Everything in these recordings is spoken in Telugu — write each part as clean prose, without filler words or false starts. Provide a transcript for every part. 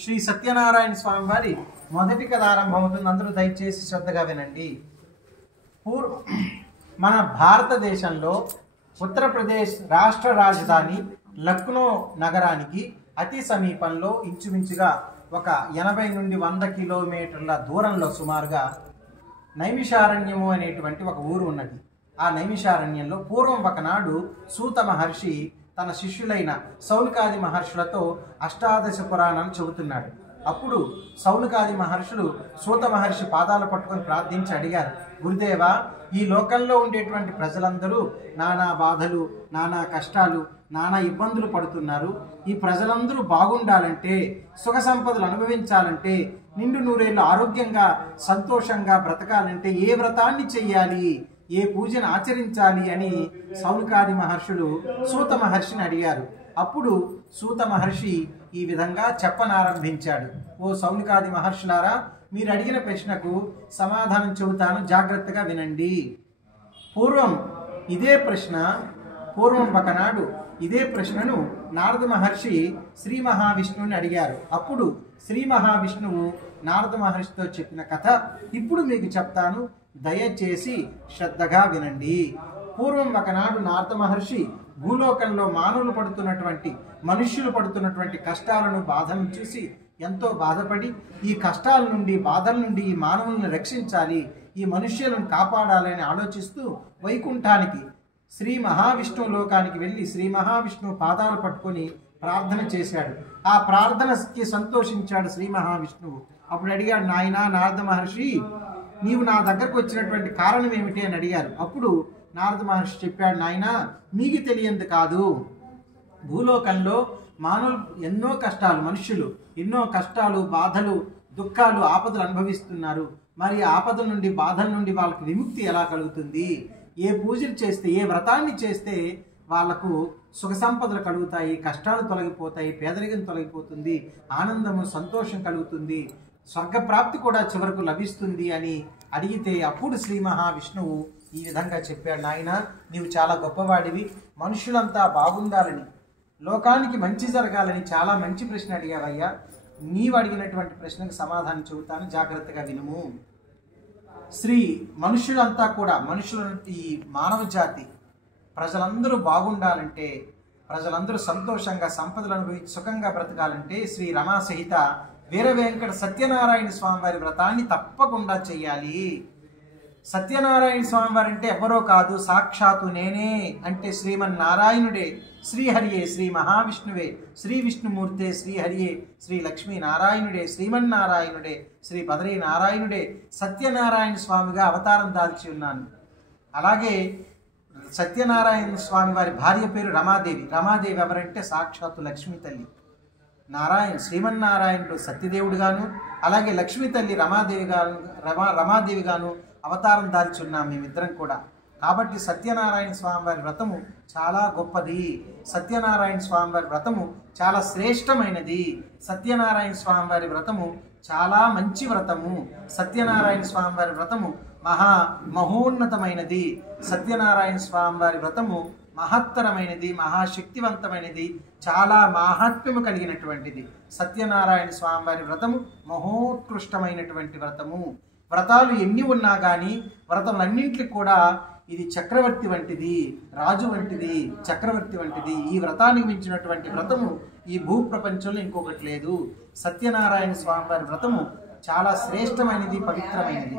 శ్రీ సత్యనారాయణ స్వామి వారి మొదటి కథ ఆరంభమవుతుంది. అందరూ దయచేసి శ్రద్ధగా వినండి. మన భారతదేశంలో ఉత్తరప్రదేశ్ రాష్ట్ర రాజధాని లక్నో నగరానికి అతి సమీపంలో ఇంచుమించుగా ఒక 80 నుండి 100 కిలోమీటర్ల దూరంలో సుమారుగా నైమిషారణ్యము అనేటువంటి ఒక ఊరు ఉన్నది. ఆ నైమిషారణ్యంలో పూర్వం ఒకనాడు సూత మహర్షి తన శిష్యులైన సౌనకాది మహర్షులతో అష్టాదశ పురాణాలు చెబుతున్నాడు. అప్పుడు సౌనకాది మహర్షులు సూత మహర్షి పాదాలు పట్టుకొని ప్రార్థించి అడిగారు, గురుదేవా, ఈ లోకంలో ఉండేటువంటి ప్రజలందరూ నానా బాధలు, నానా కష్టాలు, నానా ఇబ్బందులు పడుతున్నారు. ఈ ప్రజలందరూ బాగుండాలంటే, సుఖ సంపదలు అనుభవించాలంటే, నిండు నూరేళ్ళు ఆరోగ్యంగా సంతోషంగా బ్రతకాలంటే ఏ వ్రతాన్ని చెయ్యాలి, ఏ పూజను ఆచరించాలి అని సౌనకాది మహర్షులు సూత మహర్షిని అడిగారు. అప్పుడు సూత మహర్షి ఈ విధంగా చెప్పనారంభించాడు. ఓ సౌనకాది మహర్షులారా, మీరు అడిగిన ప్రశ్నకు సమాధానం చెబుతాను, జాగ్రత్తగా వినండి. పూర్వం ఒకనాడు ఇదే ప్రశ్నను నారద మహర్షి శ్రీ మహావిష్ణువుని అడిగారు. అప్పుడు శ్రీ మహావిష్ణువు నారద మహర్షితో చెప్పిన కథ ఇప్పుడు మీకు చెప్తాను, దయచేసి శ్రద్ధగా వినండి. పూర్వం ఒకనాడు నారద మహర్షి భూలోకంలో మనుష్యులు పడుతున్నటువంటి కష్టాలను, బాధలను చూసి ఎంతో బాధపడి ఈ కష్టాల నుండి, బాధల నుండి ఈ మానవులను రక్షించాలి, ఈ మనుష్యులను కాపాడాలని ఆలోచిస్తూ వైకుంఠానికి శ్రీ మహావిష్ణువు లోకానికి వెళ్ళి శ్రీ మహావిష్ణువు పాదాలు పట్టుకొని ప్రార్థన చేశాడు. ఆ ప్రార్థనకి సంతోషించాడు శ్రీ మహావిష్ణువు. అప్పుడు అడిగాడు, నాయనా నారద మహర్షి, నీవు నా దగ్గరకు వచ్చినటువంటి కారణం ఏమిటి అని అడిగారు. అప్పుడు నారద మహర్షి చెప్పాడు, నాయనా, మీకు తెలియంది కాదు, భూలోకంలో మనుష్యులు ఎన్నో కష్టాలు, బాధలు, దుఃఖాలు, ఆపదలు అనుభవిస్తున్నారు. మరి ఆపదల నుండి, బాధల నుండి వాళ్ళకి విముక్తి ఎలా కలుగుతుంది? ఏ పూజలు చేస్తే, ఏ వ్రతాన్ని చేస్తే వాళ్లకు సుఖ సంపదలు కలుగుతాయి, కష్టాలు తొలగిపోతాయి, పేదరికం తొలగిపోతుంది, ఆనందము, సంతోషం కలుగుతుంది, స్వర్గప్రాప్తి కూడా చివరకు లభిస్తుంది అని అడిగితే అప్పుడు శ్రీ మహావిష్ణువు ఈ విధంగా చెప్పాడు, నాయన, నీవు చాలా గొప్పవాడివి, మనుషులంతా బాగుండాలని, లోకానికి మంచి జరగాలని చాలా మంచి ప్రశ్న అడిగావయ్యా. నీవు అడిగినటువంటి ప్రశ్నకు సమాధానం చెబుతాను, జాగ్రత్తగా వినుము. మనుషులంతా కూడా, ఈ మానవ జాతి ప్రజలందరూ బాగుండాలంటే, ప్రజలందరూ సంతోషంగా సంపదలు అనుభవించి సుఖంగా బ్రతకాలంటే శ్రీ రమా సహిత వీర వెంకట సత్యనారాయణ స్వామి వారి వ్రతాన్ని తప్పకుండా చెయ్యాలి. సత్యనారాయణ స్వామి వారు అంటే ఎవరో కాదు, సాక్షాత్తు నేనే, అంటే శ్రీమన్నారాయణుడే, శ్రీహరియే, శ్రీ మహావిష్ణువే, శ్రీ విష్ణుమూర్తే, శ్రీహరియే, శ్రీ లక్ష్మీనారాయణుడే, శ్రీమన్నారాయణుడే, శ్రీ బదరీ నారాయణుడే సత్యనారాయణ స్వామిగా అవతారం దాల్చి ఉన్నాను. అలాగే సత్యనారాయణ స్వామి వారి భార్య పేరు రమాదేవి. రమాదేవి ఎవరంటే సాక్షాత్తు లక్ష్మీ తల్లి. శ్రీమన్నారాయణుడు సత్యదేవుడుగాను, అలాగే లక్ష్మీ తల్లి రమాదేవి గాను అవతారం దాల్చున్నాం మేమిద్దరం కూడా. కాబట్టి సత్యనారాయణ స్వామి వారి వ్రతము చాలా గొప్పది, సత్యనారాయణ స్వామి వారి వ్రతము చాలా శ్రేష్టమైనది, సత్యనారాయణ స్వామి వారి వ్రతము చాలా మంచి వ్రతము, సత్యనారాయణ స్వామి వారి వ్రతము మహోన్నతమైనది, సత్యనారాయణ స్వామి వారి వ్రతము మహత్తరమైనది, మహాశక్తివంతమైనది, చాలా మహాత్మ్యము కలిగినటువంటిది. సత్యనారాయణ స్వామి వారి వ్రతము మహోత్కృష్టమైనటువంటి వ్రతము. వ్రతాలు ఎన్ని ఉన్నా కానీ వ్రతములన్నింటికి కూడా ఇది చక్రవర్తి వంటిది, రాజు వంటిది, చక్రవర్తి వంటిది. ఈ వ్రతానికి మించినటువంటి వ్రతము ఈ భూప్రపంచంలో ఇంకొకటి లేదు. సత్యనారాయణ స్వామి వారి వ్రతము చాలా శ్రేష్టమైనది, పవిత్రమైనది.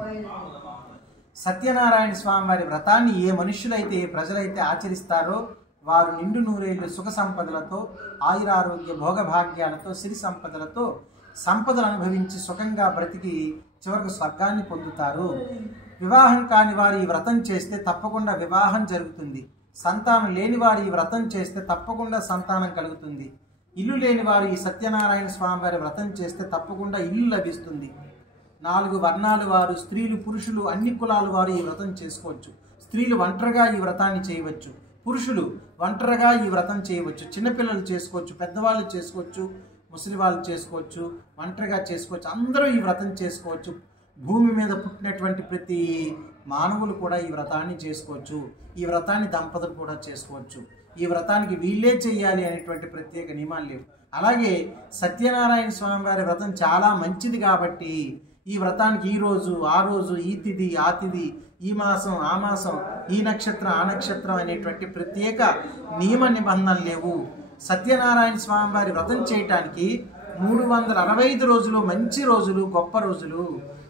సత్యనారాయణ స్వామి వారి వ్రతాన్ని ఏ మనుష్యులైతే, ఏ ప్రజలైతే ఆచరిస్తారో వారు నిండు నూరేళ్లు సుఖ సంపదలతో, ఆయురారోగ్య భోగభాగ్యాలతో, సిరి సంపదలతో సంపదలు అనుభవించి సుఖంగా బ్రతికి చివరకు స్వర్గాన్ని పొందుతారు. వివాహం కాని వారు ఈ వ్రతం చేస్తే తప్పకుండా వివాహం జరుగుతుంది. సంతానం లేని వారు ఈ వ్రతం చేస్తే తప్పకుండా సంతానం కలుగుతుంది. ఇల్లు లేని వారు ఈ సత్యనారాయణ స్వామి వారి వ్రతం చేస్తే తప్పకుండా ఇల్లు లభిస్తుంది. 4 వర్ణాల వారు, స్త్రీలు, పురుషులు, అన్ని కులాల వారు ఈ వ్రతం చేసుకోవచ్చు. స్త్రీలు ఒంటరిగా ఈ వ్రతాన్ని చేయవచ్చు, పురుషులు ఒంటరిగా ఈ వ్రతం చేయవచ్చు. చిన్నపిల్లలు చేసుకోవచ్చు, పెద్దవాళ్ళు చేసుకోవచ్చు, ముసలి వాళ్ళు చేసుకోవచ్చు, ఒంటరిగా చేసుకోవచ్చు, అందరూ ఈ వ్రతం చేసుకోవచ్చు. భూమి మీద పుట్టినటువంటి ప్రతి మానవులు కూడా ఈ వ్రతాన్ని చేసుకోవచ్చు. ఈ వ్రతాన్ని దంపతులు కూడా చేసుకోవచ్చు. ఈ వ్రతానికి వీళ్ళే చేయాలి అనేటువంటి ప్రత్యేక నియమాలు లేవు. అలాగే సత్యనారాయణ స్వామి వారి వ్రతం చాలా మంచిది కాబట్టి ఈ వ్రతానికి ఈ రోజు ఆ రోజు ఈ తిథి ఆ తిథి ఈ మాసం ఆ మాసం ఈ నక్షత్రం ఆ నక్షత్రం అనేటువంటి ప్రత్యేక నియమ నిబంధనలు లేవు. సత్యనారాయణ స్వామి వారి వ్రతం చేయటానికి 365 రోజులు మంచి రోజులు, గొప్ప రోజులు.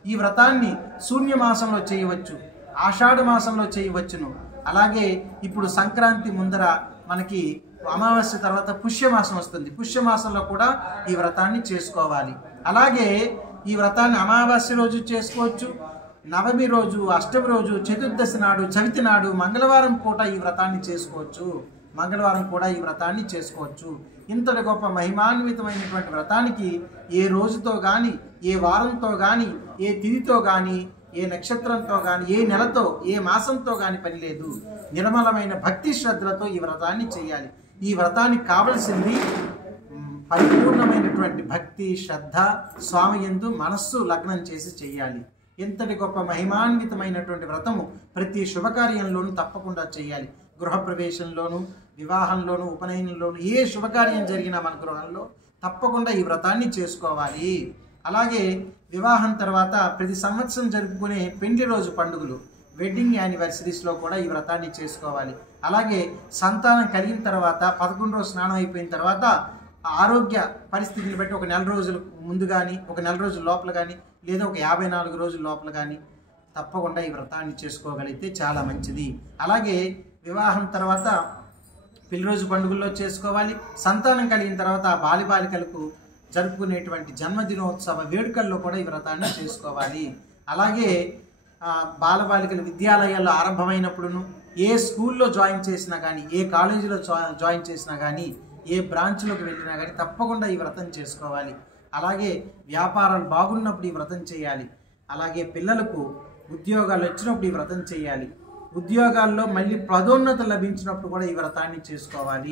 ఈ వ్రతాన్ని శూన్యమాసంలో చేయవచ్చు, ఆషాఢ మాసంలో చేయవచ్చును. అలాగే ఇప్పుడు సంక్రాంతి ముందర మనకి అమావాస్య తర్వాత పుష్యమాసం వస్తుంది. పుష్యమాసంలో కూడా ఈ వ్రతాన్ని చేసుకోవాలి. అలాగే ఈ వ్రతాన్ని అమావాస్య రోజు చేసుకోవచ్చు, నవమి రోజు, అష్టమి రోజు, చతుర్దశి నాడు, చవితి నాడు, మంగళవారం పూట ఈ వ్రతాన్ని చేసుకోవచ్చు. మంగళవారం కూడా ఈ వ్రతాన్ని చేసుకోవచ్చు. ఇంతటి గొప్ప మహిమాన్వితమైనటువంటి వ్రతానికి ఏ రోజుతో కానీ, ఏ వారంతో కానీ, ఏ తిథితో కానీ, ఏ నక్షత్రంతో కానీ, ఏ నెలతో, ఏ మాసంతో కానీ పని లేదు. నిర్మలమైన భక్తి శ్రద్ధలతో ఈ వ్రతాన్ని చేయాలి. ఈ వ్రతానికి కావలసింది పరిపూర్ణమైనటువంటి భక్తి శ్రద్ధ, స్వామి యందు మనస్సు లగ్నం చేసి చేయాలి. ఇంతటి గొప్ప మహిమాన్వితమైనటువంటి వ్రతము ప్రతి శుభకార్యంలోనూ తప్పకుండా చేయాలి. గృహప్రవేశంలోను, వివాహంలోను, ఉపనయనంలోను ఏ శుభకార్యం జరిగినా మన గృహంలో తప్పకుండా ఈ వ్రతాన్ని చేసుకోవాలి. అలాగే వివాహం తర్వాత ప్రతి సంవత్సరం జరుపుకునే పెండ్లి రోజు పండుగలు, వెడ్డింగ్ యానివర్సరీస్లో కూడా ఈ వ్రతాన్ని చేసుకోవాలి. అలాగే సంతానం కలిగిన తర్వాత 11 రోజు స్నానం అయిపోయిన తర్వాత ఆరోగ్య పరిస్థితిని బట్టి ఒక నెల రోజుల ముందు కానీ, ఒక నెల రోజుల లోపల కానీ, లేదా ఒక 54 రోజుల లోపల కానీ తప్పకుండా ఈ వ్రతాన్ని చేసుకోగలిగితే చాలా మంచిది. అలాగే వివాహం తర్వాత పెళ్లి రోజు పండుగల్లో చేసుకోవాలి. సంతానం కలిగిన తర్వాత బాలిబాలికలకు జరుపుకునేటువంటి జన్మదినోత్సవ వేడుకల్లో కూడా ఈ వ్రతాన్ని చేసుకోవాలి. అలాగే బాలబాలికల విద్యాలయాల్లో ఆరంభమైనప్పుడును, ఏ స్కూల్లో జాయిన్ చేసినా కానీ, ఏ కాలేజీలో జాయిన్ చేసినా కానీ, ఏ బ్రాంచ్లోకి వెళ్ళినా కానీ తప్పకుండా ఈ వ్రతం చేసుకోవాలి. అలాగే వ్యాపారాలు బాగున్నప్పుడు ఈ వ్రతం చేయాలి. అలాగే పిల్లలకు ఉద్యోగాలు వచ్చినప్పుడు ఈ వ్రతం చేయాలి. ఉద్యోగాల్లో మళ్ళీ పదోన్నత లభించినప్పుడు కూడా ఈ వ్రతాన్ని చేసుకోవాలి.